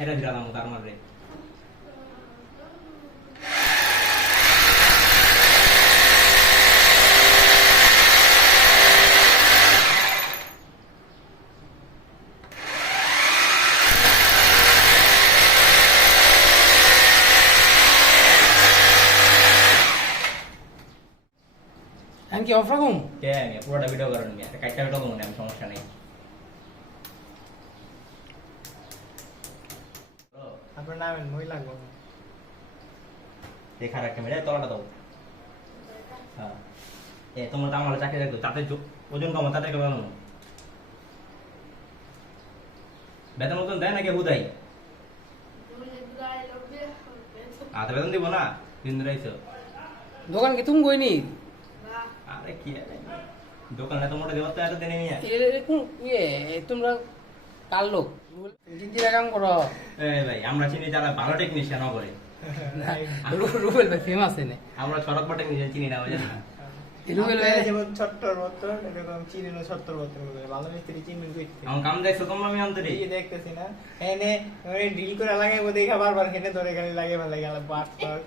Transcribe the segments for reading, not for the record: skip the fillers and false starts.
এটা দিলাম তার মারে আমি কি অফ রাখুন? কে আমি পুরোটা ভিডিও করেন আমি একটা কাইটা ভিডিও করুন আমি সমস্যা নেই আপনার নামের মই লাগবো দেখা রাখতে মেরে তলাটা দাও হ্যাঁ এ তোমরা তো আমার চাকরি রাখো তাতে ওজন কম তাতে কেমন বেতন মতন দেয় নাকি হুদাই আচ্ছা বেতন দিব না দিন রাইছো দোকান কি তুমি গইনি? আরে কি দোকানে তো মোটা দেওয়া তো এত দিনে নিয়ে এরকম তোমরা কার লোক জিঞ্জিরা কাম করো? ভাই আমরা চিনি যারা ভালো টেকনিশিয়ান করে রুবেল ভাই ফেমাস এনে আমরা সড়ক পর টেকনিশিয়ান চিনি না বুঝলেন না রুবেল ভাই যেমন ছট্টর মতন এরকম চিনিনো ছট্টর মতন ভালো মিস্ত্রি চিনবেন কইতে আমার কাম দেখছো তোমরা আমি আন্তরি এই দেখতেছি না এনে ওই ড্রিল করে লাগাইবো দেখা বারবার হেনে ধরে খালি লাগাইবা লাগে আলা বাট বাট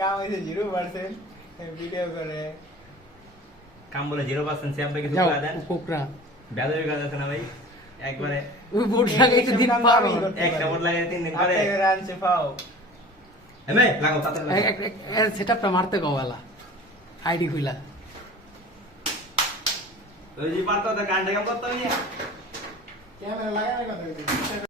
কাম হইছে 0% ভিডিও করে কাম বলে 0% সে আপনাকে কিছু যাও করে দেন কোকরা বেদবি কাজ আছে না ভাই একবারে ওই বোর্ড লাগাই একটু দিন পারো একটা বোর্ড লাগিয়ে 3 দিন পরে হাতে রানছে পাও এমে লাগাও তাতে সেটআপটা মারতে কওয়ালা আইডি খুইলা ওই যে পারতো তো কান্ডে কাম করতে নিয়ে ক্যামেরা লাগানোর কথা